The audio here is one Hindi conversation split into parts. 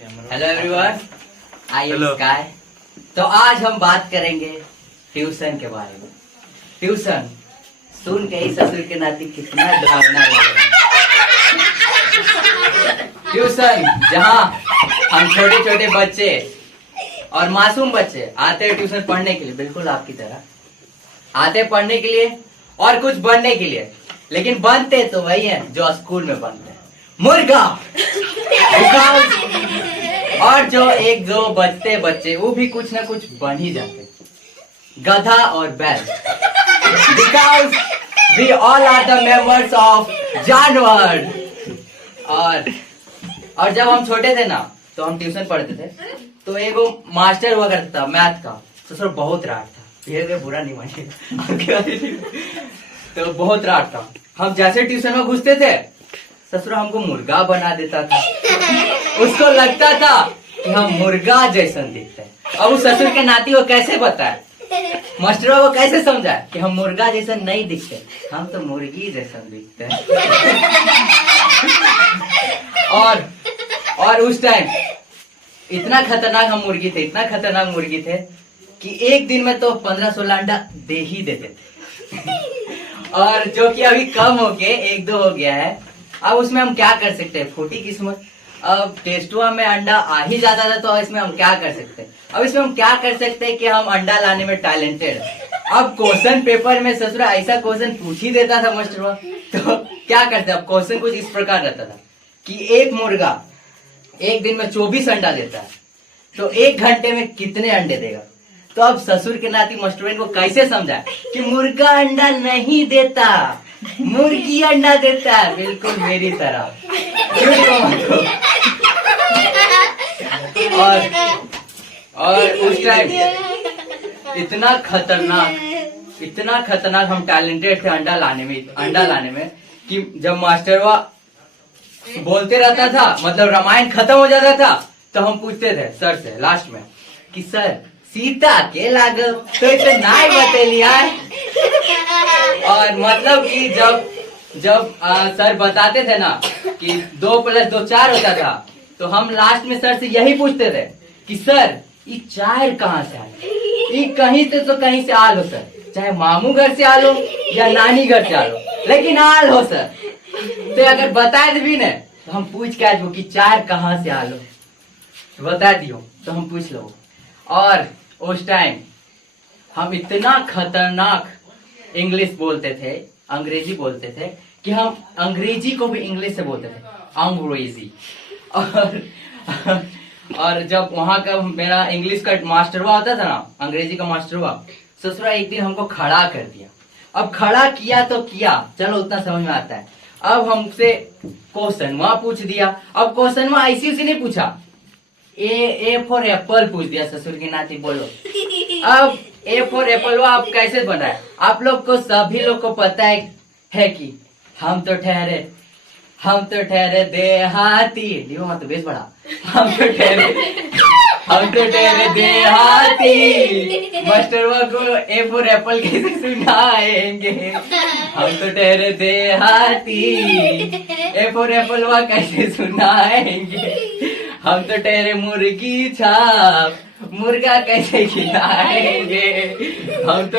Hello everyone, I am sky. तो आज हम बात करेंगे ट्यूशन के बारे में। ट्यूशन सुन के ही ससुर के नाती कितना डरावना लग रहा है। ट्यूशन जहाँ हम छोटे छोटे बच्चे और मासूम बच्चे आते हैं ट्यूशन पढ़ने के लिए, बिल्कुल आपकी तरह आते हैं पढ़ने के लिए और कुछ बनने के लिए, लेकिन बनते तो वही है जो स्कूल में बनते हैं, मुर्गा। और जो एक दो बचते बच्चे वो भी कुछ ना कुछ बन ही जाते, गधा और बैल। Because we all are the members of जानवर। और जब हम छोटे थे ना तो हम ट्यूशन पढ़ते थे, तो एक मास्टर हुआ करता था मैथ का, तो सर बहुत राट था, धीरे बुरा नहीं मानिएगा। तो बहुत राट था। हम जैसे ट्यूशन में घुसते थे ससुर हमको मुर्गा बना देता था। उसको लगता था कि हम मुर्गा जैसा दिखते हैं। अब उस ससुर के नाती को कैसे बताए, मास्टर को कैसे समझाए कि हम मुर्गा जैसा नहीं दिखते, हम तो मुर्गी जैसा दिखते हैं। और उस टाइम इतना खतरनाक हम मुर्गी थे, इतना खतरनाक मुर्गी थे कि एक दिन में तो 15-16 अंडा दे ही देते थे। और जो कि अभी कम हो के 1-2 हो गया है। अब उसमें हम क्या कर सकते हैं, फूटी किस्मत। अब टेस्ट 1 में अंडा आ ही जाता था, तो इसमें हम क्या कर सकते हैं। अब इसमें हम क्या कर सकते हैं कि हम अंडा लाने में टैलेंटेड है। अब क्वेश्चन पेपर में ससुरा ऐसा क्वेश्चन पूछ ही देता था मास्टर, तो क्या करते। अब क्वेश्चन कुछ इस प्रकार रहता था कि एक मुर्गा एक दिन में 24 अंडा देता है, तो 1 घंटे में कितने अंडे देगा। तो अब ससुर के नाती मास्टर को कैसे समझाए कि मुर्गा अंडा नहीं देता, मुर्गी अंडा देता है, बिल्कुल मेरी तरह। और उस टाइम इतना खतरनाक हम टैलेंटेड थे अंडा लाने में कि जब मास्टर बोलते रहता था, मतलब रामायण खत्म हो जाता था, तो हम पूछते थे सर से लास्ट में कि सर सीता के लागल तो इसे नाई बतेलिया। और मतलब कि जब सर बताते थे ना कि 2 + 2 4 होता था, तो हम लास्ट में सर से यही पूछते थे कि सर ये 4 कहाँ से आए, ये कहीं से तो कहीं से आल हो सर, चाहे मामू घर से आल हो या नानी घर से आल हो, लेकिन आल हो सर। तो अगर बताए भी न तो हम पूछ के आज वो कि 4 कहाँ से आल हो बता दियो, तो हम पूछ लो। और उस टाइम हम इतना खतरनाक इंग्लिश बोलते थे, अंग्रेजी बोलते थे कि हम अंग्रेजी को भी इंग्लिश से बोलते थे, अंग्रेजी। और जब वहां का मेरा इंग्लिश का मास्टर हुआ होता था ना, अंग्रेजी का मास्टर हुआ, ससुरा एक दिन हमको खड़ा कर दिया। अब खड़ा किया तो किया, चलो उतना समझ में आता है। अब हमसे क्वेश्चन पूछ दिया। अब क्वेश्चन ऐसी उसी नहीं पूछा, ए फॉर एप्पल पूछ दिया ससुर की नाती। बोलो अब ए फॉर एप्पल आप कैसे बनाए। आप लोग को, सभी लोग को पता है कि हम तो ठहरे देहाती, तो बेस बड़ा, हम तो ठहरे देहाती, मास्टरवा को ए फॉर एप्पल कैसे सुनाएंगे। हम तो ठहरे देहाती, ए फॉर एप्पल वा कैसे सुनाएंगे। हम तो ठहरे मुर्गी छाप, मुर्गा कैसे खिलाएंगे। हम तो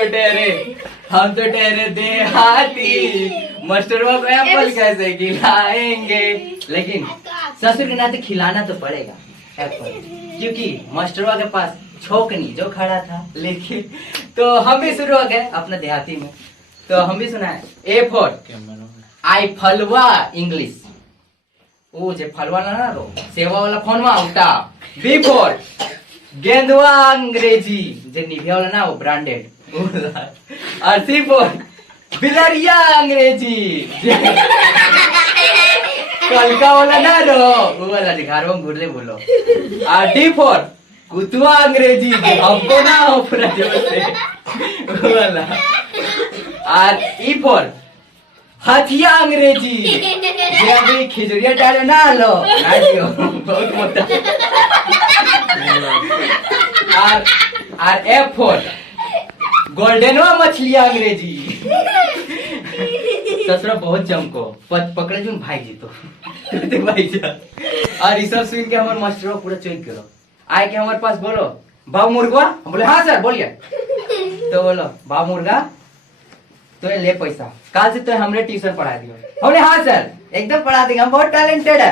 ठहरे देहाती, मास्टरवा को एप्पल कैसे खिलाएंगे। लेकिन ससुर के नाते खिलाना तो पड़ेगा एप्पल, क्योंकि मास्टरवा के पास छोकनी जो खड़ा था। लेकिन तो हम भी शुरू हो गए अपना देहाती में, तो हम भी सुनाए ए फॉर आई फलवा इंग्लिश, वो जे फलवा ना रो सेवा वाला फोन में उठा। बी फॉर गेंदवा अंग्रेजी, जे निभिया वाला ना वो ब्रांडेड। और सी फॉर बिलरिया अंग्रेजी, कलका वाला ना रो वो वाला दिखारो घुरले बोलो। और डी फॉर कुतुआ अंग्रेजी, हमको ना हो पूरा जोर से वो वाला। और ई फॉर हथिया अंग्रेजी, जे अभी खिचड़िया डाले ना लो ना दियो, बहुत मोटा। और एफ फॉर गोल्डनवा मछलिया अंग्रेजी। ससुरा बहुत चमको, पकड़े जो भाई जी तो। कहते भाई जा और ये सब सुन के हमारे मास्टर पूरा चेक करो आए के हमारे पास बोलो बाबू मुर्गा हम बोले हाँ सर बोलिए तो बोलो बाबू मुर्गा तो ले पैसा कल से तो हमने ट्यूशन पढ़ा दिया बोले हाँ सर एकदम पढ़ा देंगे हम बहुत टैलेंटेड है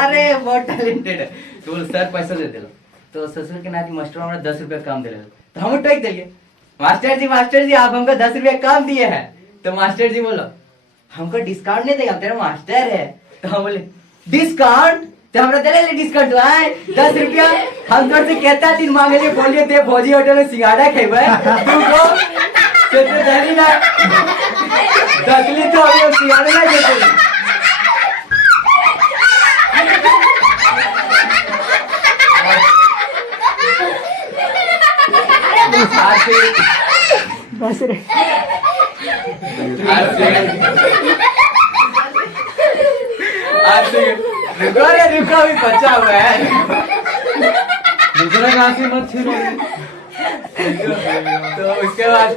अरे बहुत टैलेंटेड है तो बोले सर पैसा दे दो तो ससुर के नाती मास्टर हमें 10 रुपया कम दे तो हम टोक दिए मास्टर जी आप हमको 10 रुपया कम दिए हैं तो मास्टर जी बोलो हमको डिस्काउंट नहीं देगा तेरा मास्टर है तो हम बोले डिस्काउंट तो हमरा दे ले डिस्काउंट आए 10 रुपया हम तोर से कहता दिन मांगे लिए बोलिए ते भोजी होटल में सिंगाड़ा खेबे तू को से तो जानी ना दसली तो हम सिंगाड़ा ना देते बस रे रुको भी बचा हुआ है दूसरा कहाँ से मत छीनो तो उसके बाद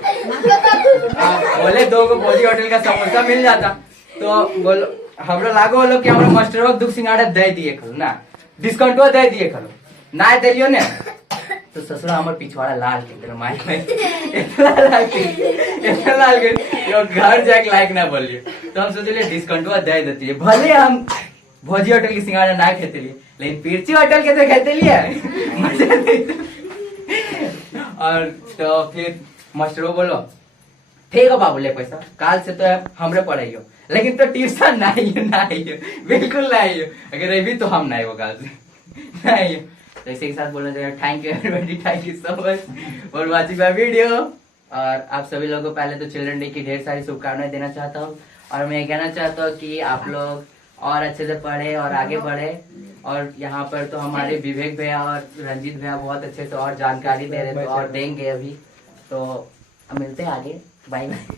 बोले 2 को भोजी होटल का समोसा मिल जाता तो बोलो हमरा लागो बोलो कि हमरा मास्टर दुख सिंगाड़ा दे दिए खलो ना डिस्काउंट दे दिए खलो ना दिलियो ने तो ससुरा हमर पिछवाड़ा लाल के तेरे माई में इतना लाल के यो घर जाके लायक ना बोलिए तो हम सोचले डिस्काउंट दे देती है भले हम भोजी होटल की सिंगाड़ा ना खेते लिए लेकिन पिरची होटल के तो खेते लिए मजा और तो फिर मास्टरों बोलो ठीक है बाबू ले पैसा काल से तो हमरे पढ़ाइयो लेकिन तो ट्यूशन नहीं बिल्कुल नहीं अगर ये भी तो हम नहीं वो काल से नहीं तो इसी के साथ बोलना चाहिए thank you everybody thank you so much for watching my video और आप सभी लोगों को पहले तो चिल्ड्रन डे की ढेर सारी शुभकामनाएं देना चाहता हूँ और मैं कहना चाहता हूँ कि आप लोग और अच्छे से पढ़े और आगे बढ़े और यहाँ पर तो हमारे विवेक भैया और रंजीत भैया बहुत अच्छे से और जानकारी दे रहे तो और देंगे अभी तो मिलते हैं आगे बाय बाय।